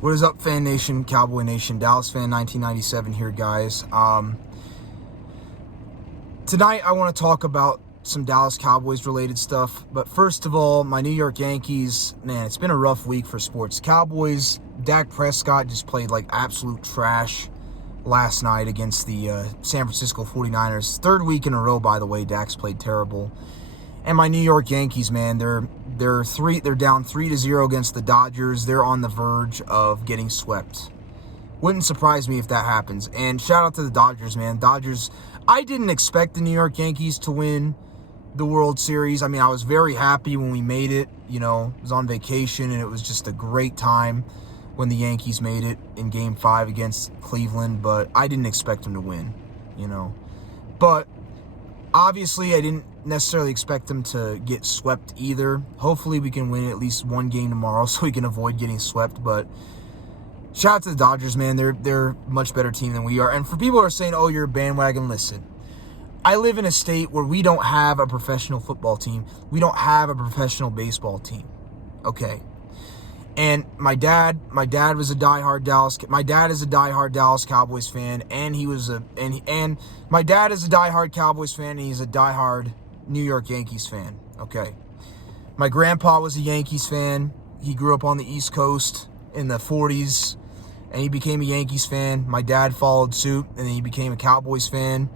What is up, Fan Nation, Cowboy Nation, Dallas Fan 1997 here, guys. Tonight I want to talk about some Dallas Cowboys related stuff. But first of all, my New York Yankees, man, it's been a rough week for sports. Cowboys, Dak Prescott just played like absolute trash last night against the San Francisco 49ers. Third week in a row, by the way, Dak's played terrible. And my New York Yankees, man, they're down 3-0 against the Dodgers. They're on the verge of getting swept. Wouldn't surprise me if that happens. And shout out to the Dodgers, man. Dodgers, I didn't expect the New York Yankees to win the World Series. I mean, I was very happy when we made it. You know, I was on vacation, and it was just a great time when the Yankees made it in Game 5 against Cleveland. But I didn't expect them to win, you know. But obviously, I didn't necessarily expect them to get swept either. Hopefully, we can win at least one game tomorrow so we can avoid getting swept. But shout out to the Dodgers, man. They're a much better team than we are. And for people who are saying, oh, you're a bandwagon, listen. I live in a state where we don't have a professional football team. We don't have a professional baseball team. Okay. And my dad was a diehard Dallas Cowboys fan, and my dad is a diehard Cowboys fan, and he's a diehard New York Yankees fan. Okay. My grandpa was a Yankees fan. He grew up on the East Coast in the 40s, and he became a Yankees fan. My dad followed suit, and then he became a Cowboys fan,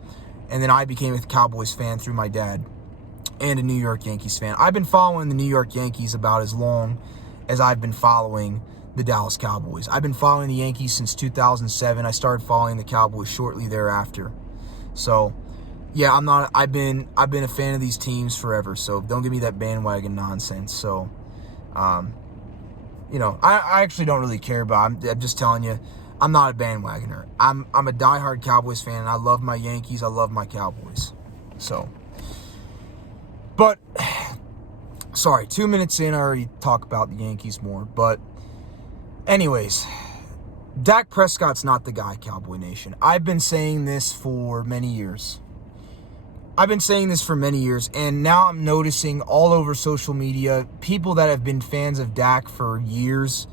and then I became a Cowboys fan through my dad, and a New York Yankees fan. I've been following the New York Yankees about as long as I've been following the Dallas Cowboys. I've been following the Yankees since 2007. I started following the Cowboys shortly thereafter. So, yeah, I've been a fan of these teams forever, so don't give me that bandwagon nonsense. So, you know, I actually don't really care, but I'm just telling you, I'm not a bandwagoner. I'm a diehard Cowboys fan, and I love my Yankees. I love my Cowboys. So, but sorry, 2 minutes in, I already talk about the Yankees more. But anyways, Dak Prescott's not the guy, Cowboy Nation. I've been saying this for many years. And now I'm noticing all over social media, people that have been fans of Dak for years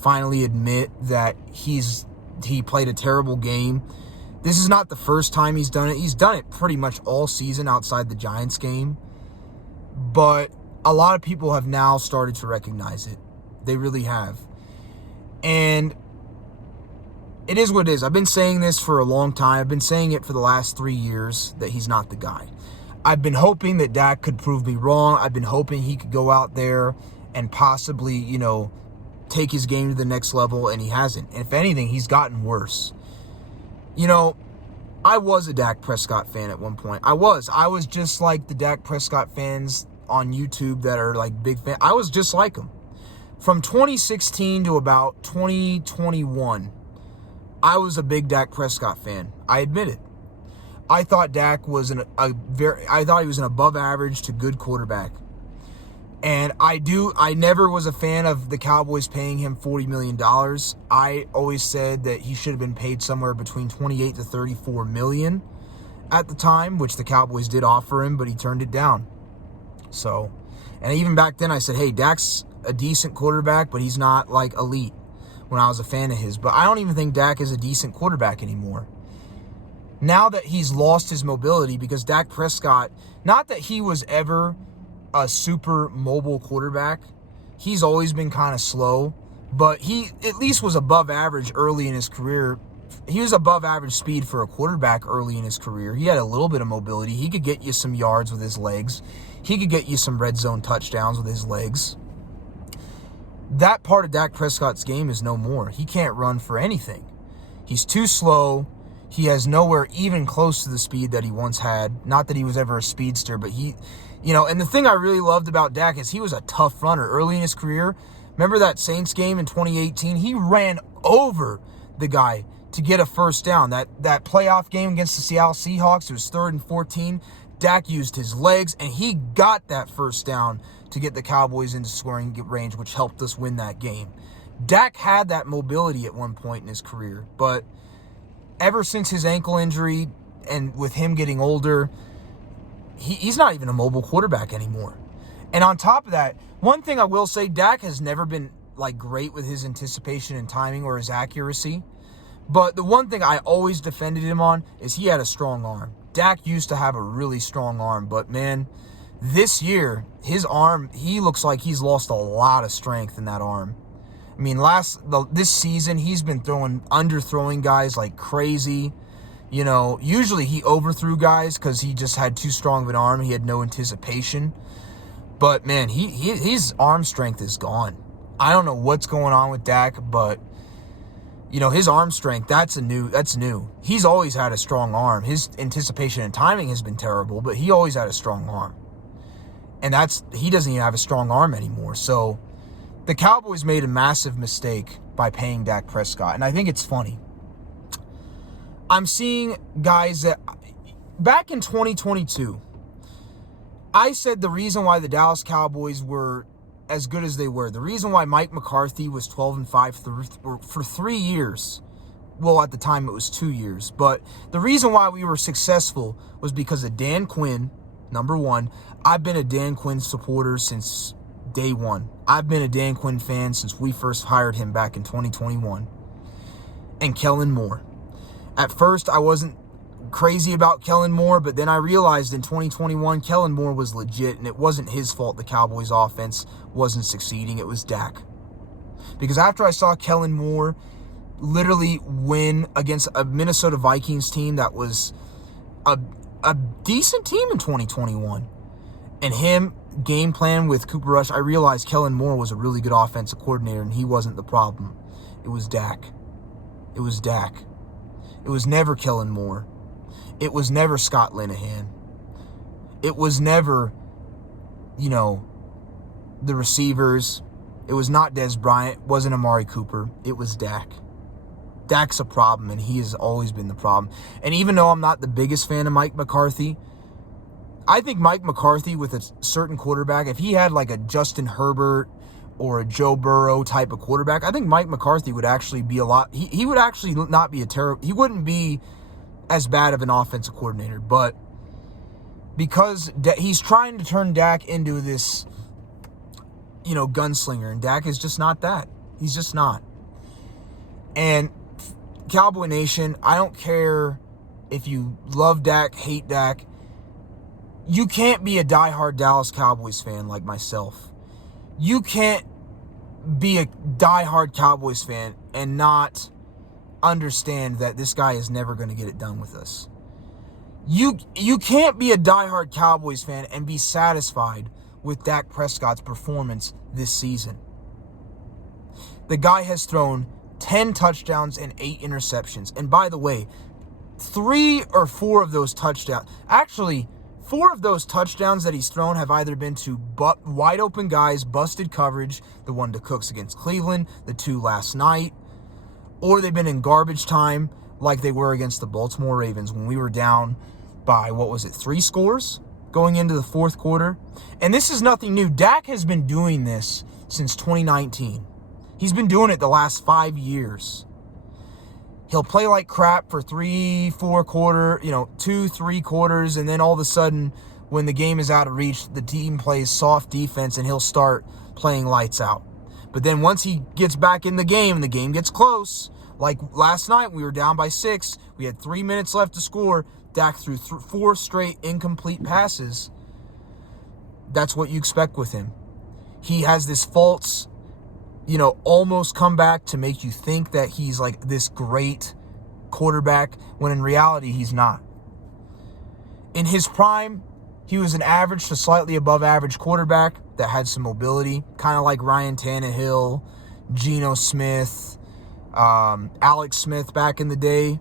finally admit that he played a terrible game. This is not the first time he's done it. He's done it pretty much all season outside the Giants game. But a lot of people have now started to recognize it. They really have. And it is what it is. I've been saying this for a long time. I've been saying it for the last 3 years that he's not the guy. I've been hoping that Dak could prove me wrong. I've been hoping he could go out there and possibly, you know, take his game to the next level, and he hasn't. And if anything, he's gotten worse. You know, I was a Dak Prescott fan at one point. I was just like the Dak Prescott fans on YouTube that are like big fans. I was just like them. From 2016 to about 2021, I was a big Dak Prescott fan. I admit it. I thought Dak was an above average to good quarterback. And I never was a fan of the Cowboys paying him $40 million. I always said that he should have been paid somewhere between $28 to $34 million at the time, which the Cowboys did offer him, but he turned it down. So, and even back then I said, hey, Dak's a decent quarterback, but he's not like elite when I was a fan of his. But I don't even think Dak is a decent quarterback anymore. Now that he's lost his mobility, because Dak Prescott, not that he was ever a super mobile quarterback, he's always been kind of slow, but he at least was above average early in his career. He was above average speed for a quarterback early in his career. He had a little bit of mobility. He could get you some yards with his legs. He could get you some red zone touchdowns with his legs. That part of Dak Prescott's game is no more. He can't run for anything. He's too slow. He has nowhere even close to the speed that he once had. Not that he was ever a speedster, but he, you know, and the thing I really loved about Dak is he was a tough runner early in his career. Remember that Saints game in 2018? He ran over the guy to get a first down. That playoff game against the Seattle Seahawks, it was 3rd and 14. Dak used his legs, and he got that first down to get the Cowboys into scoring range, which helped us win that game. Dak had that mobility at one point in his career, but ever since his ankle injury and with him getting older, he's not even a mobile quarterback anymore. And on top of that, one thing I will say, Dak has never been like great with his anticipation and timing or his accuracy. But the one thing I always defended him on is he had a strong arm. Dak used to have a really strong arm, but man, this year, his arm, he looks like he's lost a lot of strength in that arm. I mean, this season, he's been underthrowing guys like crazy. You know, usually he overthrew guys because he just had too strong of an arm. He had no anticipation. But man, his arm strength is gone. I don't know what's going on with Dak, but you know, his arm strength, that's new. He's always had a strong arm. His anticipation and timing has been terrible, but he always had a strong arm. And he doesn't even have a strong arm anymore. So the Cowboys made a massive mistake by paying Dak Prescott. And I think it's funny. I'm seeing guys that back in 2022, I said the reason why the Dallas Cowboys were as good as they were, the reason why Mike McCarthy was 12-5 for 3 years, well, at the time it was 2 years, but the reason why we were successful was because of Dan Quinn, number one. I've been a Dan Quinn supporter since day one. I've been a Dan Quinn fan since we first hired him back in 2021. And Kellen Moore. At first, I wasn't crazy about Kellen Moore, but then I realized in 2021, Kellen Moore was legit, and it wasn't his fault the Cowboys' offense wasn't succeeding. It was Dak. Because after I saw Kellen Moore literally win against a Minnesota Vikings team that was a decent team in 2021, and him game plan with Cooper Rush, I realized Kellen Moore was a really good offensive coordinator, and he wasn't the problem. It was Dak. It was Dak. It was never Kellen Moore. It was never Scott Linehan. It was never, the receivers. It was not Dez Bryant. It wasn't Amari Cooper. It was Dak. Dak's a problem, and he has always been the problem. And even though I'm not the biggest fan of Mike McCarthy, I think Mike McCarthy with a certain quarterback, if he had like a Justin Herbert or a Joe Burrow type of quarterback, I think Mike McCarthy would actually be he would actually not be he wouldn't be as bad of an offensive coordinator. But because he's trying to turn Dak into this, gunslinger, and Dak is just not that. He's just not. And Cowboy Nation, I don't care if you love Dak, hate Dak. You can't be a diehard Dallas Cowboys fan like myself. You can't be a diehard Cowboys fan and not understand that this guy is never going to get it done with us. You can't be a diehard Cowboys fan and be satisfied with Dak Prescott's performance this season. The guy has thrown 10 touchdowns and 8 interceptions. And by the way, 3 or 4 of those touchdowns, actually 4 of those touchdowns that he's thrown have either been to wide open guys, busted coverage, the one to Cooks against Cleveland, the 2 last night, or they've been in garbage time like they were against the Baltimore Ravens when we were down by, 3 scores going into the fourth quarter. And this is nothing new. Dak has been doing this since 2019. He's been doing it the last 5 years. He'll play like crap for 3 quarters, and then all of a sudden, when the game is out of reach, the team plays soft defense, and he'll start playing lights out. But then once he gets back in the game, and the game gets close, like last night, we were down by 6. We had 3 minutes left to score. Dak threw 4 straight incomplete passes. That's what you expect with him. He has this false, almost comeback to make you think that he's like this great quarterback, when in reality, he's not. In his prime, he was an average to slightly above average quarterback that had some mobility, kind of like Ryan Tannehill, Geno Smith, Alex Smith back in the day.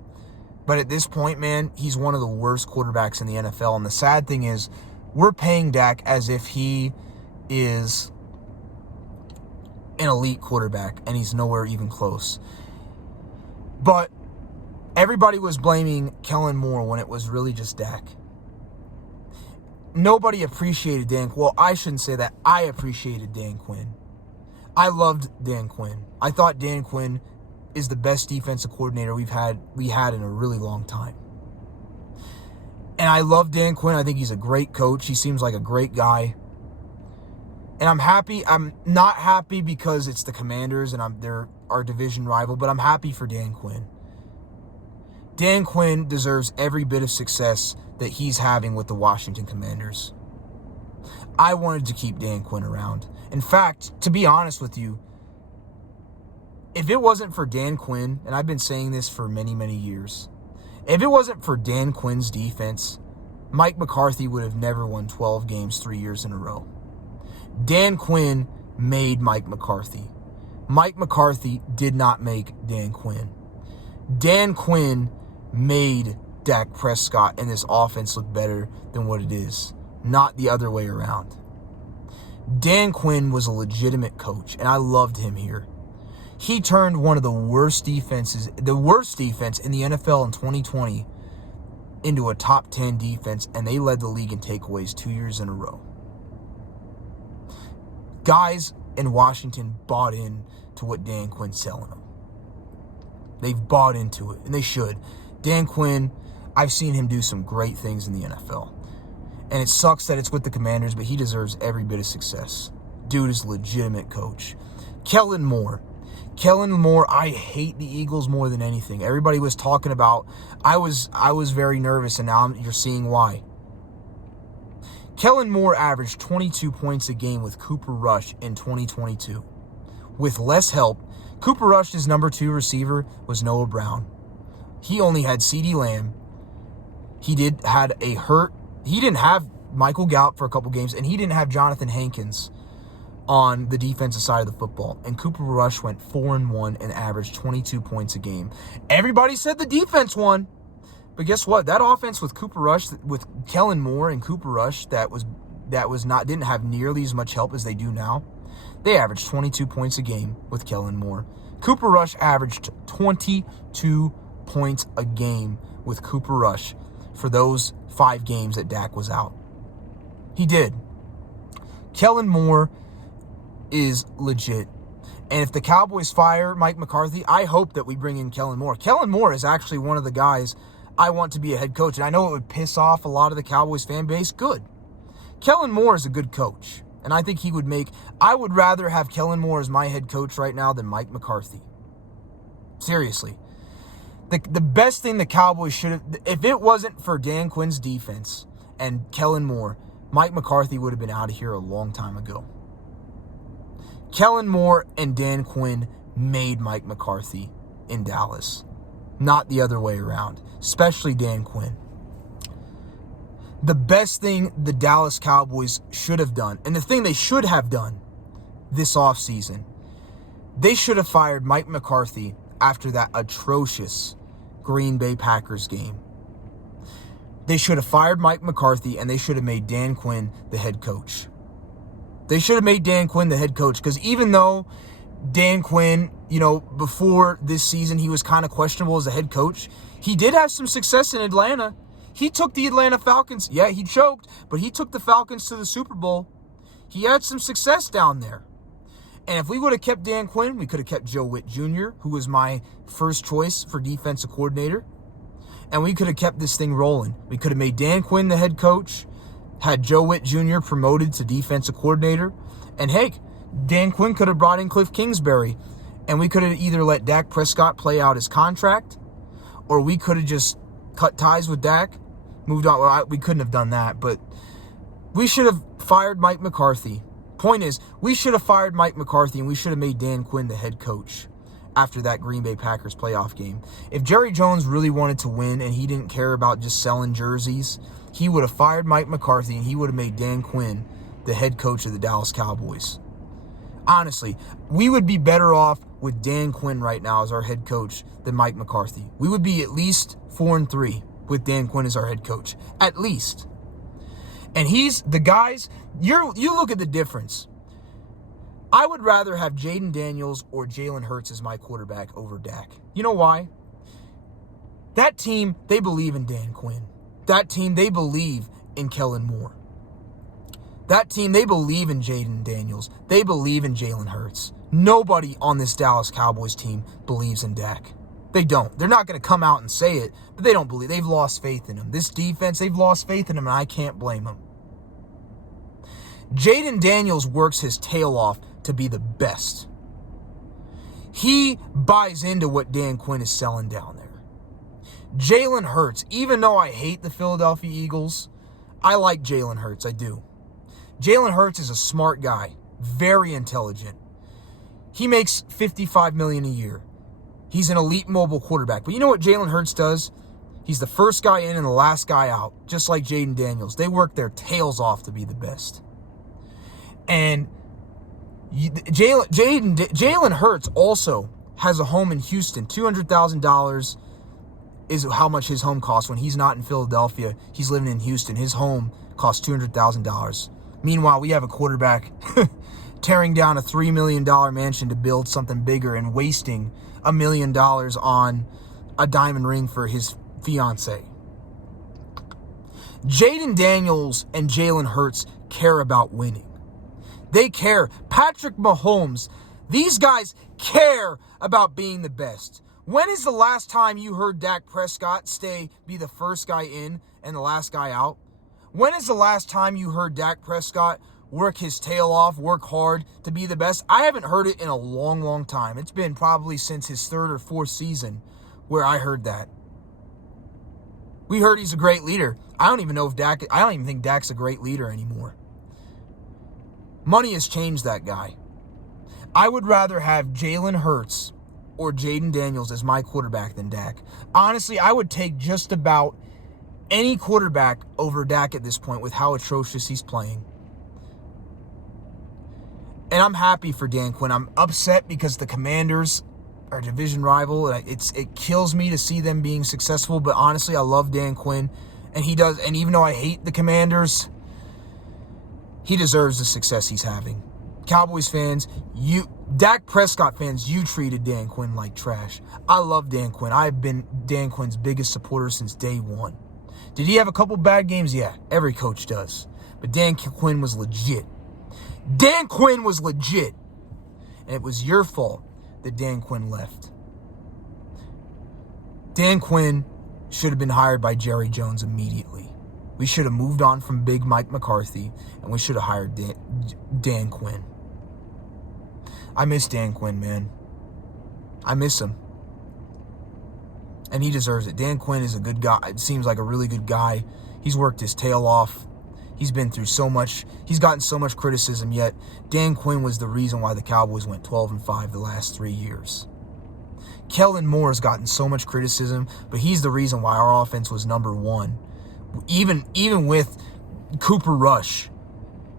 But at this point, man, he's one of the worst quarterbacks in the NFL. And the sad thing is, we're paying Dak as if he is an elite quarterback, and he's nowhere even close. But everybody was blaming Kellen Moore when it was really just Dak. Nobody appreciated Dan Quinn. Well, I shouldn't say that. I appreciated Dan Quinn. I loved Dan Quinn. I thought Dan Quinn is the best defensive coordinator we had in a really long time. And I love Dan Quinn. I think he's a great coach. He seems like a great guy. And I'm happy. I'm not happy because it's the Commanders and they're our division rival, but I'm happy for Dan Quinn. Dan Quinn deserves every bit of success that he's having with the Washington Commanders. I wanted to keep Dan Quinn around. In fact, to be honest with you, if it wasn't for Dan Quinn, and I've been saying this for many, many years, if it wasn't for Dan Quinn's defense, Mike McCarthy would have never won 12 games 3 years in a row. Dan Quinn made Mike McCarthy. Mike McCarthy did not make Dan Quinn. Dan Quinn made Dak Prescott and this offense look better than what it is, not the other way around. Dan Quinn was a legitimate coach, and I loved him here. He turned one of the worst defense in the NFL in 2020 into a top 10 defense, and they led the league in takeaways 2 years in a row. Guys in Washington bought in to what Dan Quinn's selling them. They've bought into it, and they should. Dan Quinn, I've seen him do some great things in the NFL. And it sucks that it's with the Commanders, but he deserves every bit of success. Dude is a legitimate coach. Kellen Moore, I hate the Eagles more than anything. Everybody was talking about, I was very nervous, and now you're seeing why. Kellen Moore averaged 22 points a game with Cooper Rush in 2022. With less help, Cooper Rush's number 2 receiver was Noah Brown. He only had CeeDee Lamb. He didn't have Michael Gallup for a couple games, and he didn't have Jonathan Hankins on the defensive side of the football. And Cooper Rush went 4-1 and averaged 22 points a game. Everybody said the defense won. But guess what? That offense with Cooper Rush, with Kellen Moore and Cooper Rush, didn't have nearly as much help as they do now. They averaged 22 points a game with Kellen Moore. Cooper Rush averaged 22 points a game with Cooper Rush for those 5 games that Dak was out. He did. Kellen Moore is legit. And if the Cowboys fire Mike McCarthy, I hope that we bring in Kellen Moore. Kellen Moore is actually one of the guys I want to be a head coach. And I know it would piss off a lot of the Cowboys fan base. Good. Kellen Moore is a good coach. And I think I would rather have Kellen Moore as my head coach right now than Mike McCarthy. Seriously. The best thing the Cowboys should have, if it wasn't for Dan Quinn's defense and Kellen Moore, Mike McCarthy would have been out of here a long time ago. Kellen Moore and Dan Quinn made Mike McCarthy in Dallas, not the other way around, especially Dan Quinn. The best thing the Dallas Cowboys should have done, and the thing they should have done this offseason, they should have fired Mike McCarthy after that atrocious Green Bay Packers game. They should have fired Mike McCarthy, and they should have made Dan Quinn the head coach. They should have made Dan Quinn the head coach, because even though Dan Quinn, before this season, he was kind of questionable as a head coach, he did have some success in Atlanta. He took the Atlanta Falcons. Yeah, he choked, but he took the Falcons to the Super Bowl. He had some success down there. And if we would have kept Dan Quinn, we could have kept Joe Witt Jr., who was my first choice for defensive coordinator. And we could have kept this thing rolling. We could have made Dan Quinn the head coach, had Joe Witt Jr. promoted to defensive coordinator. And hey, Dan Quinn could have brought in Cliff Kingsbury. And we could have either let Dak Prescott play out his contract, or we could have just cut ties with Dak, moved on. Well, we couldn't have done that, but we should have fired Mike McCarthy. Point is, we should have fired Mike McCarthy, and we should have made Dan Quinn the head coach after that Green Bay Packers playoff game. If Jerry Jones really wanted to win and he didn't care about just selling jerseys, he would have fired Mike McCarthy, and he would have made Dan Quinn the head coach of the Dallas Cowboys. Honestly, we would be better off with Dan Quinn right now as our head coach than Mike McCarthy. We would be at least 4-3 with Dan Quinn as our head coach. At least. And the guys, you look at the difference. I would rather have Jaden Daniels or Jalen Hurts as my quarterback over Dak. You know why? That team, they believe in Dan Quinn. That team, they believe in Kellen Moore. That team, they believe in Jaden Daniels. They believe in Jalen Hurts. Nobody on this Dallas Cowboys team believes in Dak. They don't. They're not going to come out and say it, but they don't believe. They've lost faith in him. This defense, they've lost faith in him, and I can't blame them. Jaden Daniels works his tail off to be the best. He buys into what Dan Quinn is selling down there. Jalen Hurts, even though I hate the Philadelphia Eagles, I like Jalen Hurts, I do. Jalen Hurts is a smart guy, very intelligent. He makes $55 million a year. He's an elite mobile quarterback. But you know what Jalen Hurts does? He's the first guy in and the last guy out, just like Jaden Daniels. They work their tails off to be the best. And Jalen Hurts also has a home in Houston. $200,000 is how much his home costs when he's not in Philadelphia. He's living in Houston. His home costs $200,000. Meanwhile, we have a quarterback tearing down a $3 million mansion to build something bigger and wasting $1 million on a diamond ring for his fiance. Jaden Daniels and Jalen Hurts care about winning. They care. Patrick Mahomes, these guys care about being the best. When is the last time you heard Dak Prescott be the first guy in and the last guy out? When is the last time you heard Dak Prescott work his tail off, work hard to be the best? I haven't heard it in a long, long time. It's been probably since his third or fourth season where I heard that. We heard he's a great leader. I don't even think Dak's a great leader anymore. Money has changed that guy. I would rather have Jalen Hurts or Jaden Daniels as my quarterback than Dak. Honestly, I would take just about any quarterback over Dak at this point with how atrocious he's playing. And I'm happy for Dan Quinn. I'm upset because the Commanders are a division rival. It kills me to see them being successful, but honestly, I love Dan Quinn. And even though I hate the Commanders, he deserves the success he's having. Cowboys fans, Dak Prescott fans, you treated Dan Quinn like trash. I love Dan Quinn. I've been Dan Quinn's biggest supporter since day one. Did he have a couple bad games? Yeah, every coach does. But Dan Quinn was legit. Dan Quinn was legit. And it was your fault that Dan Quinn left. Dan Quinn should have been hired by Jerry Jones immediately. We should have moved on from Big Mike McCarthy, and we should have hired Dan Quinn. I miss Dan Quinn, man. I miss him. And he deserves it. Dan Quinn is a good guy. It seems like a really good guy. He's worked his tail off. He's been through so much. He's gotten so much criticism, yet Dan Quinn was the reason why the Cowboys went 12-5 the last 3 years. Kellen Moore has gotten so much criticism, but he's the reason why our offense was number one. Even with Cooper Rush,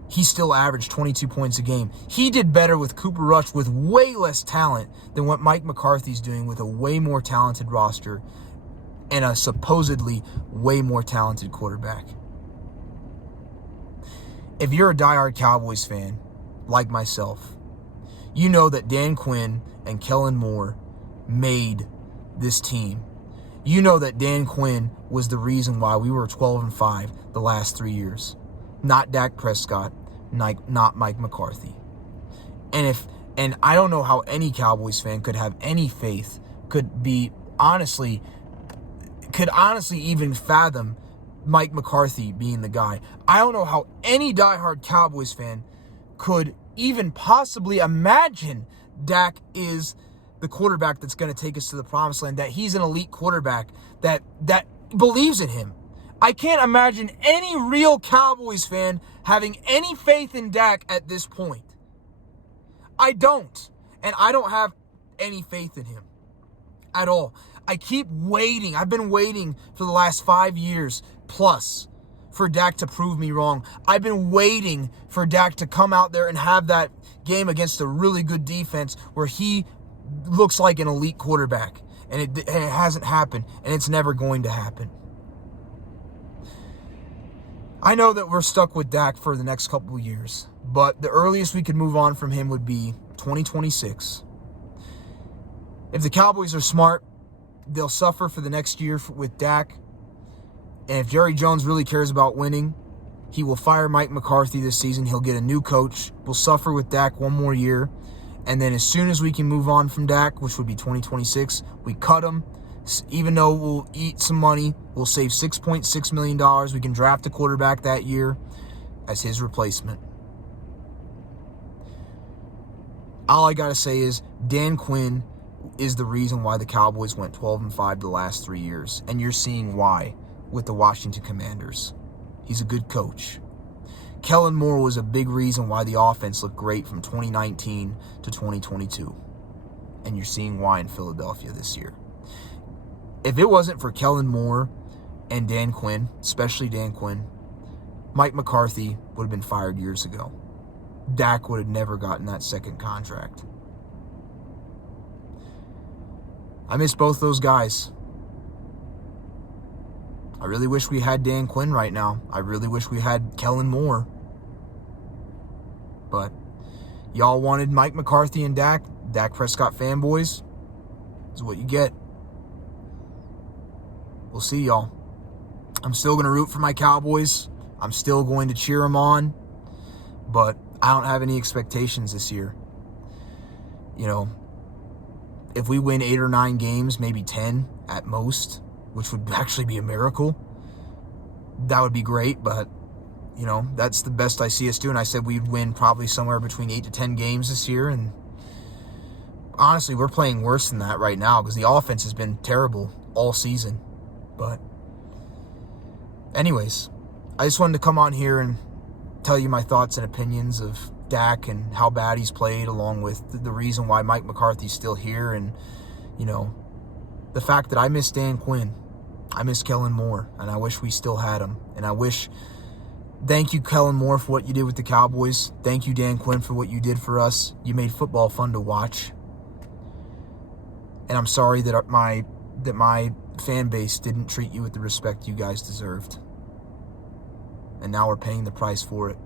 he still averaged 22 points a game. He did better with Cooper Rush with way less talent than what Mike McCarthy's doing with a way more talented roster and a supposedly way more talented quarterback. If you're a diehard Cowboys fan, like myself, you know that Dan Quinn and Kellen Moore made this team. You know that Dan Quinn was the reason why we were 12-5 the last 3 years. Not Dak Prescott, not Mike McCarthy. And I don't know how any Cowboys fan could have any faith, could honestly even fathom Mike McCarthy being the guy. I don't know how any diehard Cowboys fan could even possibly imagine Dak is the quarterback that's going to take us to the promised land, that he's an elite quarterback that believes in him. I can't imagine any real Cowboys fan having any faith in Dak at this point. I don't. And I don't have any faith in him at all. I keep waiting. I've been waiting for the last 5 years plus for Dak to prove me wrong. I've been waiting for Dak to come out there and have that game against a really good defense where he looks like an elite quarterback. And it hasn't happened, and it's never going to happen. I know that we're stuck with Dak for the next couple of years, but the earliest we could move on from him would be 2026. If the Cowboys are smart, they'll suffer for the next year with Dak. And if Jerry Jones really cares about winning, he will fire Mike McCarthy this season. He'll get a new coach. We'll suffer with Dak one more year. And then as soon as we can move on from Dak, which would be 2026, we cut him. Even though we'll eat some money, we'll save $6.6 million. We can draft a quarterback that year as his replacement. All I got to say is Dan Quinn is the reason why the Cowboys went 12-5 the last 3 years. And you're seeing why with the Washington Commanders. He's a good coach. Kellen Moore was a big reason why the offense looked great from 2019 to 2022. And you're seeing why in Philadelphia this year. If it wasn't for Kellen Moore and Dan Quinn, especially Dan Quinn, Mike McCarthy would have been fired years ago. Dak would have never gotten that second contract. I miss both those guys. I really wish we had Dan Quinn right now. I really wish we had Kellen Moore. But y'all wanted Mike McCarthy and Dak Prescott fanboys. This is what you get. We'll see, y'all. I'm still going to root for my Cowboys. I'm still going to cheer them on. But I don't have any expectations this year. You know, if we win 8 or 9 games, maybe 10 at most, which would actually be a miracle, that would be great. But, you know, that's the best I see us doing. I said we'd win probably somewhere between 8 to 10 games this year. And honestly, we're playing worse than that right now because the offense has been terrible all season. But anyways, I just wanted to come on here and tell you my thoughts and opinions of Dak and how bad he's played, along with the reason why Mike McCarthy's still here, and, you know, the fact that I miss Dan Quinn. I miss Kellen Moore, and I wish we still had him. And thank you, Kellen Moore, for what you did with the Cowboys. Thank you, Dan Quinn, for what you did for us. You made football fun to watch. And I'm sorry that my fan base didn't treat you with the respect you guys deserved. And now we're paying the price for it.